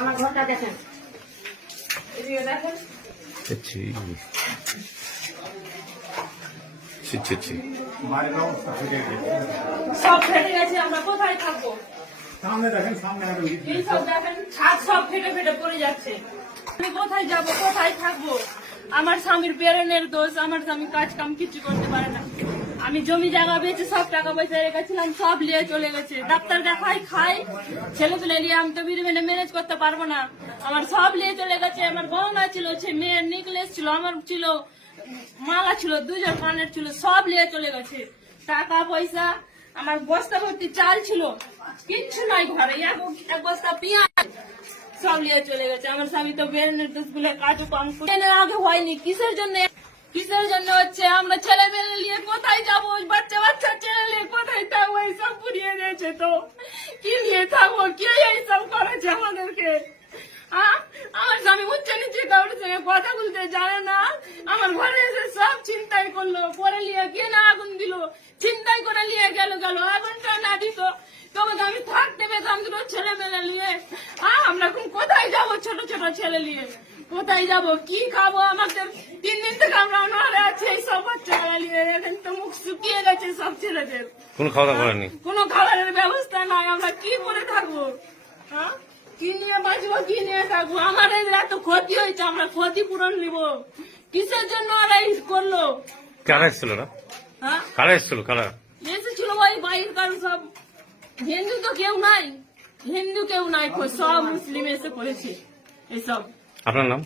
আমার ঘরটা দেখেন, সব ফেটে গেছে। আমরা কোথায় থাকবো? সামনে দেখেন, সামনে এই সব দেখেন, ছাদ সব ফেটে ফেটে পড়ে যাচ্ছে। আমি কোথায় যাব, কোথায় থাকবো? আমার স্বামীর ব্রেনের দোষ। আমার স্বামী কাজ কাম কিছু করতে পারে না। আমি জমি জায়গা বেঁচে সব টাকা পয়সা রেখেছিলাম, সব নিয়ে চলে গেছে। ডাক্তার দেখাই খাই, ছেলে পেলে নিয়ে আমি তো বিড়ি ম্যানেজ করতে পারবো না। আমার সব নিয়ে চলে গেছে। আমার গহনা ছিল, মেয়ের নেকলেস ছিল, আমার ছিল মালা ছিল, 2 জোড় কানের ছিল, সব নিয়ে চলে গেছে। টাকা পয়সা, আমার বস্তা ভর্তি চাল ছিল, কিচ্ছু নাই ঘরে। এক বস্তা পেঁয়াজ সব নিয়ে চলে গেছে। আমার স্বামী তো বেরেনের দোষ বলে কাজও কম আগে হয়নি। কিসের জন্য হচ্ছে? আমরা ছেলে মেয়ে নিয়ে কোথায় যাবো? বাচ্চা ছেলে নিয়ে কোথায় থাকবো? এইসব পুড়িয়ে দিয়েছে। তো কি নিয়ে থাকবো? কে এইসব করেছে আমাদেরকে? আমার স্বামী উচ্চ নিচে কারোর সঙ্গে কথা বলতে জানে না। আমার ঘরে এসে সব চিন্তাই করলো, পরে নিয়ে কে না আগুন দিল, চিন্তাই করে নিয়ে গেল। আগুনটা না দিত তখন আমি থাকতে পেতাম দুটো ছেলে মেয়ে নিয়ে। আমরা এখন কোথায় যাবো? ছোট ছোট ছেলে নিয়ে কোথায় যাব? কি খাবো? আমাদের 3 দিন থেকে আমরা অনাহারে আছি। সব বাচ্চারা নিয়ে এখন তো মুখ শুকিয়ে গেছে সব ছেলেদের। কোনো খাওয়া দাওয়া করেনি, কোনো খাবারের ব্যবস্থা নাই। আমরা কি করে থাকবো? কি নিয়ে বাঁচবো, কি নিয়ে থাকবো? আমাদের এত ক্ষতি হয়েছে, আমরা ক্ষতিপূরণ নিব। কিসের জন্য ওরা করলো? কারা এসেছিল? কারা এসেছিল? কারা এসেছিল? ওই বাইরের কারণ সব। হিন্দু তো কেউ নাই, সব মুসলিম এসে করেছে এইসব। আপনার নাম?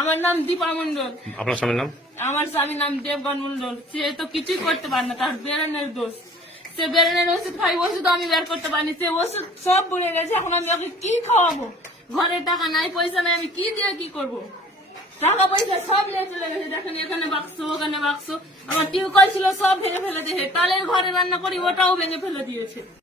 আমার নাম দীপা মন্ডল। আপনার স্বামীর নাম? আমার স্বামীর নাম দেবগণ মন্ডল। সে তো কিছুই করতে পারে না, তার বেরেনের দোষ। সে বেরেনের ওষুধ খাই, ওষুধ আমি বের করতে পারিনি। সে ওষুধ সব বলে গেছে। এখন আমি ওকে কি খাওয়াবো? ঘরে টাকা নাই, পয়সা নাই, আমি কি দিয়ে কি করবো? টাকা পয়সা সব নিয়ে চলে গেছে। দেখেন, এখানে বাক্স, ওখানে বাক্স। আমার টিউবকল ছিল, সব ভেঙে ফেলে দিয়েছে। তালের ঘরে রান্না করি, ওটাও ভেঙে ফেলে দিয়েছে।